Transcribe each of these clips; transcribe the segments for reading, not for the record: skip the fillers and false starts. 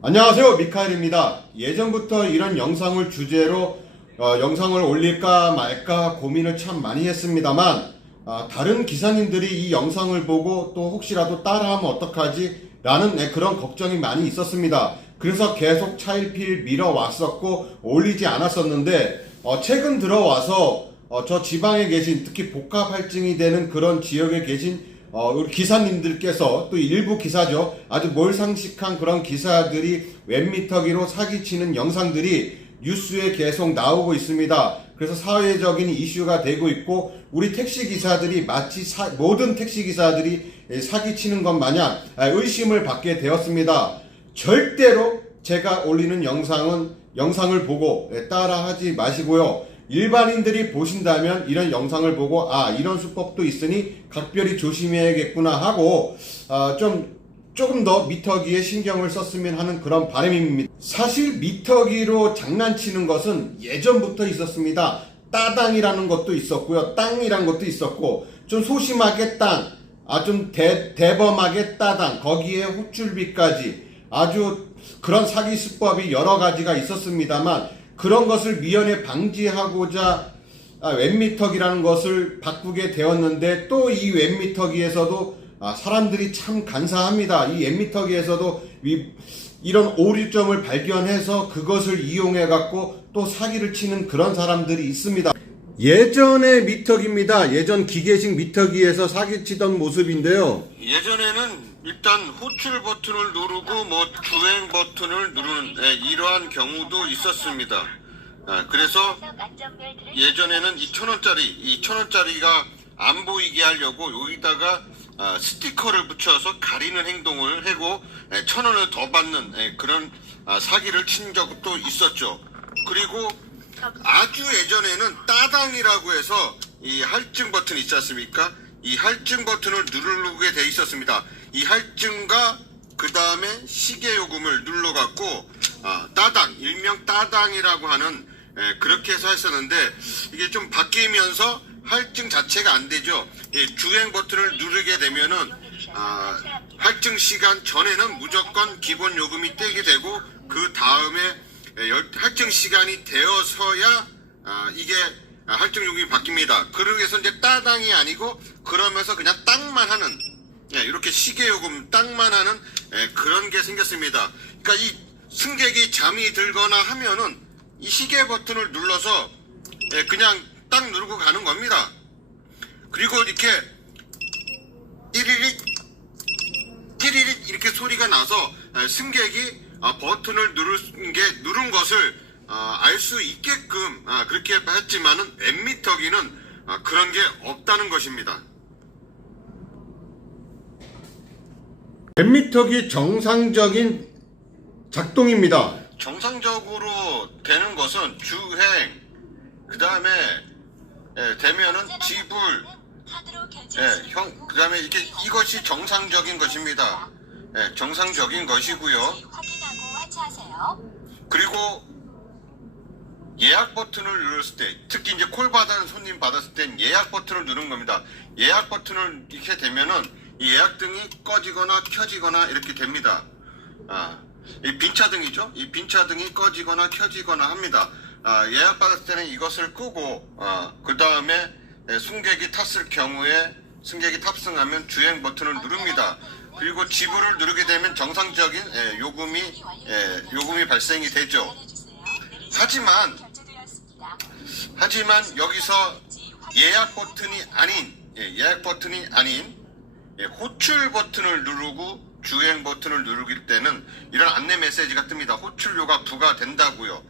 안녕하세요, 미카엘입니다. 예전부터 이런 영상을 주제로 영상을 올릴까 말까 고민을 참 많이 했습니다만 다른 기사님들이 이 영상을 보고 또 혹시라도 따라하면 어떡하지? 라는 그런 걱정이 많이 있었습니다. 그래서 계속 차일피일 미뤄왔었고 올리지 않았었는데 최근 들어와서 저 지방에 계신, 특히 복합할증이 되는 그런 지역에 계신 우리 기사님들께서, 또 일부 기사죠, 아주 몰상식한 그런 기사들이 웹미터기로 사기치는 영상들이 뉴스에 계속 나오고 있습니다. 그래서 사회적인 이슈가 되고 있고, 우리 택시기사들이 마치 모든 택시기사들이 사기치는 것 마냥 의심을 받게 되었습니다. 절대로 제가 올리는 영상을 보고 따라하지 마시고요. 일반인들이 보신다면 이런 영상을 보고 이런 수법도 있으니 각별히 조심해야겠구나 하고 조금 더 미터기에 신경을 썼으면 하는 그런 바람입니다. 사실 미터기로 장난치는 것은 예전부터 있었습니다. 따당이라는 것도 있었고요, 땅이라는 것도 있었고, 좀 소심하게 땅, 좀 대범하게 따당, 거기에 호출비까지, 아주 그런 사기 수법이 여러 가지가 있었습니다만, 그런 것을 미연에 방지하고자 웹미터기라는 것을 바꾸게 되었는데, 또 이 웹미터기에서도 사람들이 참 간사합니다. 이 웹미터기에서도 이런 오류점을 발견해서 그것을 이용해 갖고 또 사기를 치는 그런 사람들이 있습니다. 예전의 미터기입니다. 예전 기계식 미터기에서 사기치던 모습인데요. 예전에는 일단 호출 버튼을 누르고 주행 버튼을 누르는 이러한 경우도 있었습니다. 그래서 예전에는 2,000원짜리가 안 보이게 하려고 여기다가 스티커를 붙여서 가리는 행동을 하고 1,000원을 더 받는 그런 사기를 친 적도 있었죠. 그리고 아주 예전에는 따당이라고 해서 이 할증 버튼 있지 않습니까? 이 할증 버튼을 누르게 돼 있었습니다. 이 할증과 그 다음에 시계 요금을 눌러갖고 따당, 일명 따당이라고 하는 그렇게 해서 했었는데, 이게 좀 바뀌면서 할증 자체가 안 되죠. 주행 버튼을 누르게 되면은 할증 시간 전에는 무조건 기본 요금이 떼게 되고, 그 다음에 할증 시간이 되어서야 이게 할증 요금이 바뀝니다. 그러기위해서 이제 따당이 아니고 그러면서 그냥 땅만 하는, 이렇게 시계 요금 땅만 하는 그런 게 생겼습니다. 그러니까 이 승객이 잠이 들거나 하면은 이 시계 버튼을 눌러서 그냥 딱 누르고 가는 겁니다. 그리고 이렇게 띠리릭 띠리릭 이렇게 소리가 나서 승객이 버튼을 누른 것을 알 수 있게끔 그렇게 했지만은 웹미터기는 그런 게 없다는 것입니다. 웹미터기 정상적인 작동입니다. 정상적으로 되는 것은 주행, 그 다음에 되면은 지불, 그 다음에 이것이 정상적인 것입니다. 정상적인 것이고요. 그리고 예약 버튼을 눌렀을 때, 특히 이제 콜 받은 손님 받았을 땐 예약 버튼을 누른 겁니다. 예약 버튼을 이렇게 되면은 이 예약등이 꺼지거나 켜지거나 이렇게 됩니다. 이 빈차등이죠. 이 빈차등이 꺼지거나 켜지거나 합니다. 예약 받았을 때는 이것을 끄고 그 다음에 승객이 탔을 경우에, 승객이 탑승하면 주행 버튼을 누릅니다. 그리고 지불을 누르게 되면 정상적인 요금이 발생이 되죠. 하지만 여기서 예약 버튼이 아닌 호출 버튼을 누르고 주행 버튼을 누르길 때는 이런 안내 메시지가 뜹니다. 호출료가 부과된다고요.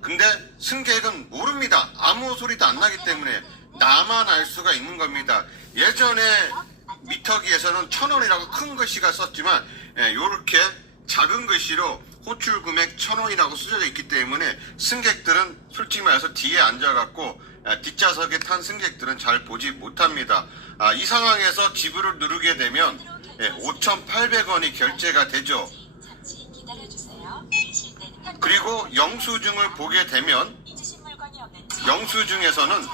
근데 승객은 모릅니다. 아무 소리도 안 나기 때문에 나만 알 수가 있는 겁니다. 예전에 미터기에서는 1,000원이라고 큰 글씨가 썼지만 요렇게 작은 글씨로 호출 금액 1,000원이라고 쓰여져 있기 때문에 승객들은 솔직히 말해서 뒤에 앉아갖고 뒷좌석에 탄 승객들은 잘 보지 못합니다. 이 상황에서 지불을 누르게 되면 5,800원이 결제가 되죠. 그리고 영수증을 보게 되면 영수증에서는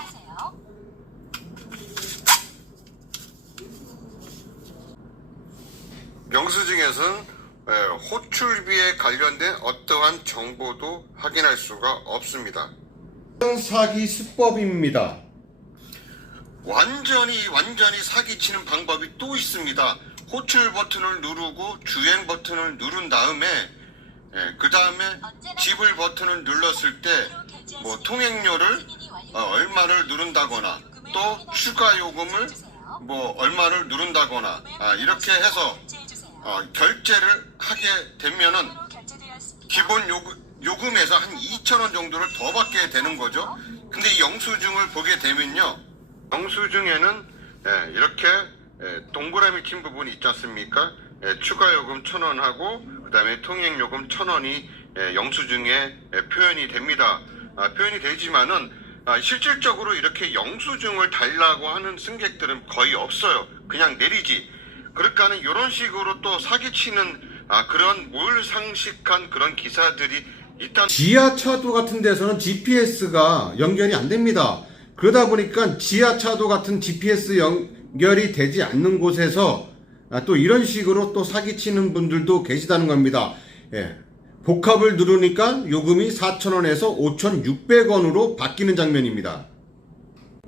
호출비에 관련된 어떠한 정보도 확인할 수가 없습니다. 사기 수법입니다. 완전히 사기치는 방법이 또 있습니다. 호출 버튼을 누르고 주행 버튼을 누른 다음에 그 다음에 지불 버튼을 눌렀을 때 뭐 통행료를 얼마를 누른다거나 또 추가 요금을 뭐 얼마를 누른다거나 이렇게 해서 결제를 하게 되면은 기본 요금에서 한 2,000원 정도를 더 받게 되는 거죠. 근데 이 영수증을 보게 되면요, 영수증에는 이렇게 동그라미 친 부분이 있지 않습니까? 추가 요금 1,000원 하고 그 다음에 통행 요금 1,000원이 영수증에 표현이 됩니다. 표현이 되지만은 실질적으로 이렇게 영수증을 달라고 하는 승객들은 거의 없어요. 그냥 내리지. 그러니까는 이런 식으로 또 사기치는 그런 몰상식한 그런 기사들이 일단 지하차도 같은 데서는 GPS가 연결이 안 됩니다. 그러다 보니까 지하차도 같은 GPS 연결이 되지 않는 곳에서 또 이런 식으로 또 사기치는 분들도 계시다는 겁니다. 복합을 누르니까 요금이 4,000원에서 5,600원으로 바뀌는 장면입니다.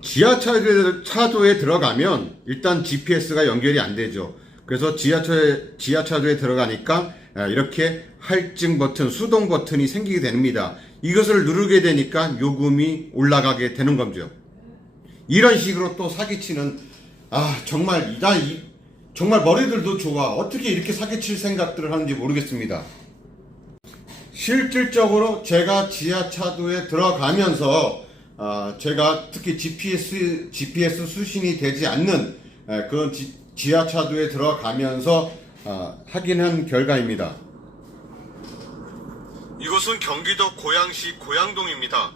지하차도에 들어가면 일단 GPS가 연결이 안 되죠. 그래서 지하차도에 들어가니까 이렇게 할증 버튼, 수동 버튼이 생기게 됩니다. 이것을 누르게 되니까 요금이 올라가게 되는 거죠. 이런 식으로 또 사기치는 정말 정말 머리들도 좋아. 어떻게 이렇게 사기칠 생각들을 하는지 모르겠습니다. 실질적으로 제가 지하차도에 들어가면서 제가 특히 GPS 수신이 되지 않는 그런 지하차도에 들어가면서 확인한 결과입니다. 이곳은 경기도 고양시 고양동입니다.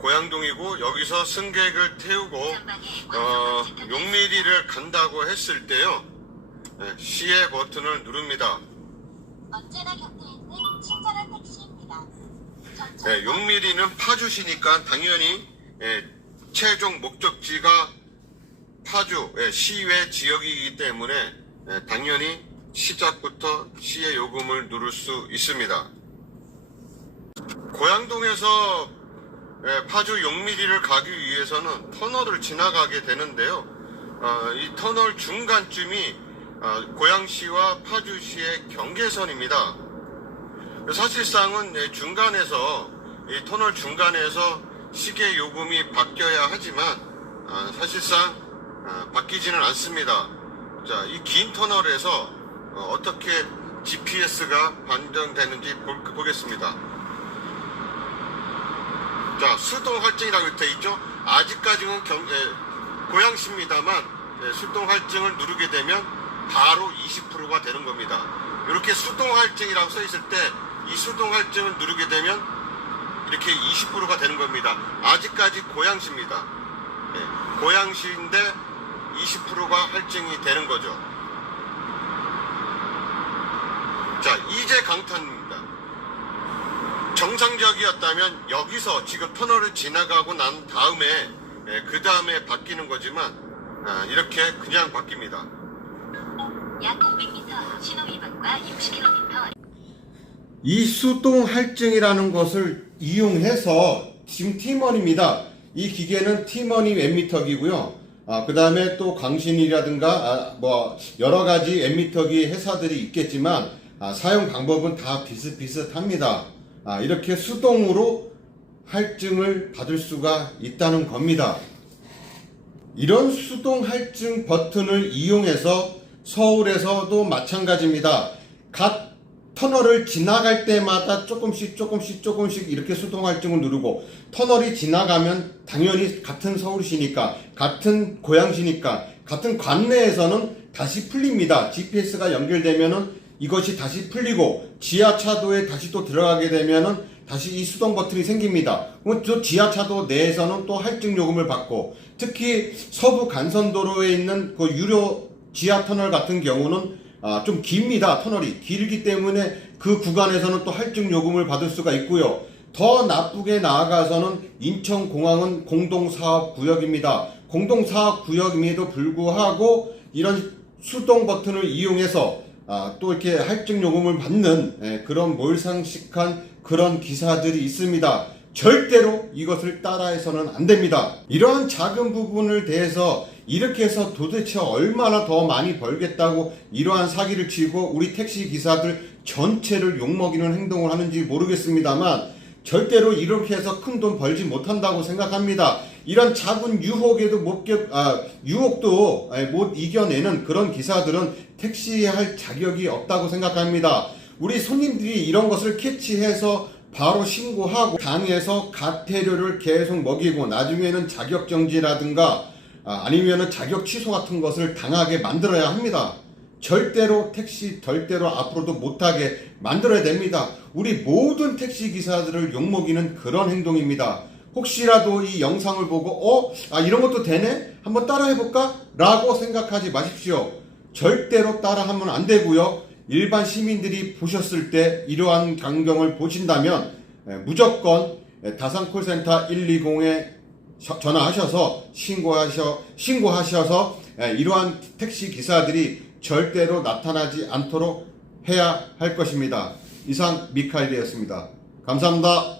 고양동이고 여기서 승객을 태우고 용미리를 간다고 했을 때요, 시의 버튼을 누릅니다. 언제나 곁에 있는 친절한 택시입니다. 용미리는 파주시니까 당연히 최종 목적지가 파주 시외 지역이기 때문에 당연히 시작부터 시의 요금을 누를 수 있습니다. 고양동에서 파주 용미리를 가기 위해서는 터널을 지나가게 되는데요. 이 터널 중간쯤이 고양시와 파주시의 경계선입니다. 사실상은 중간에서, 이 터널 중간에서 시계 요금이 바뀌어야 하지만 사실상 바뀌지는 않습니다. 자, 이 긴 터널에서 어떻게 GPS가 반영되는지 보겠습니다. 자, 수동 할증이라고 되어 있죠. 아직까지는 고양시입니다만 수동 할증을 누르게 되면 바로 20%가 되는 겁니다. 이렇게 수동 할증이라고 써 있을 때 이 수동 할증을 누르게 되면 이렇게 20%가 되는 겁니다. 아직까지 고양시입니다. 고양시인데 20%가 할증이 되는 거죠. 자, 이제 강탄입니다. 정상적이었다면 여기서 지금 터널을 지나가고 난 다음에 그 다음에 바뀌는 거지만 이렇게 그냥 바뀝니다. 약 500m 신호 위반과 60km. 이 수동 할증이라는 것을 이용해서 지금 T머니입니다. 이 기계는 T머니 엠미터기고요. 그 다음에 또 강신이라든가 뭐 여러 가지 엠미터기 회사들이 있겠지만 사용 방법은 다 비슷비슷합니다. 이렇게 수동으로 할증을 받을 수가 있다는 겁니다. 이런 수동 할증 버튼을 이용해서 서울에서도 마찬가지입니다. 각 터널을 지나갈 때마다 조금씩 이렇게 수동 할증을 누르고, 터널이 지나가면 당연히 같은 서울시니까, 같은 고양시니까, 같은 관내에서는 다시 풀립니다. GPS가 연결되면은 이것이 다시 풀리고, 지하차도에 다시 또 들어가게 되면은 다시 이 수동 버튼이 생깁니다. 그럼 또 지하차도 내에서는 또 할증 요금을 받고, 특히 서부 간선도로에 있는 그 유료 지하터널 같은 경우는 좀 깁니다. 터널이 길기 때문에 그 구간에서는 또 할증 요금을 받을 수가 있고요. 더 나쁘게 나아가서는 인천공항은 공동사업구역입니다. 공동사업구역임에도 불구하고 이런 수동 버튼을 이용해서 또 이렇게 할증 요금을 받는 그런 몰상식한 그런 기사들이 있습니다. 절대로 이것을 따라해서는 안 됩니다. 이러한 작은 부분을 대해서 이렇게 해서 도대체 얼마나 더 많이 벌겠다고 이러한 사기를 치고 우리 택시 기사들 전체를 욕먹이는 행동을 하는지 모르겠습니다만 절대로 이렇게 해서 큰 돈 벌지 못한다고 생각합니다. 이런 작은 유혹도 못 이겨내는 그런 기사들은 택시에 할 자격이 없다고 생각합니다. 우리 손님들이 이런 것을 캐치해서 바로 신고하고 당해서 가태료를 계속 먹이고 나중에는 자격정지라든가 아니면은 자격 취소 같은 것을 당하게 만들어야 합니다. 절대로 앞으로도 못하게 만들어야 됩니다. 우리 모든 택시 기사들을 욕먹이는 그런 행동입니다. 혹시라도 이 영상을 보고 이런 것도 되네? 한번 따라해볼까? 라고 생각하지 마십시오. 절대로 따라하면 안 되고요. 일반 시민들이 보셨을 때 이러한 광경을 보신다면 무조건 다산콜센터 120에 전화하셔서 신고하셔서 이러한 택시 기사들이 절대로 나타나지 않도록 해야 할 것입니다. 이상 미카엘이었습니다. 감사합니다.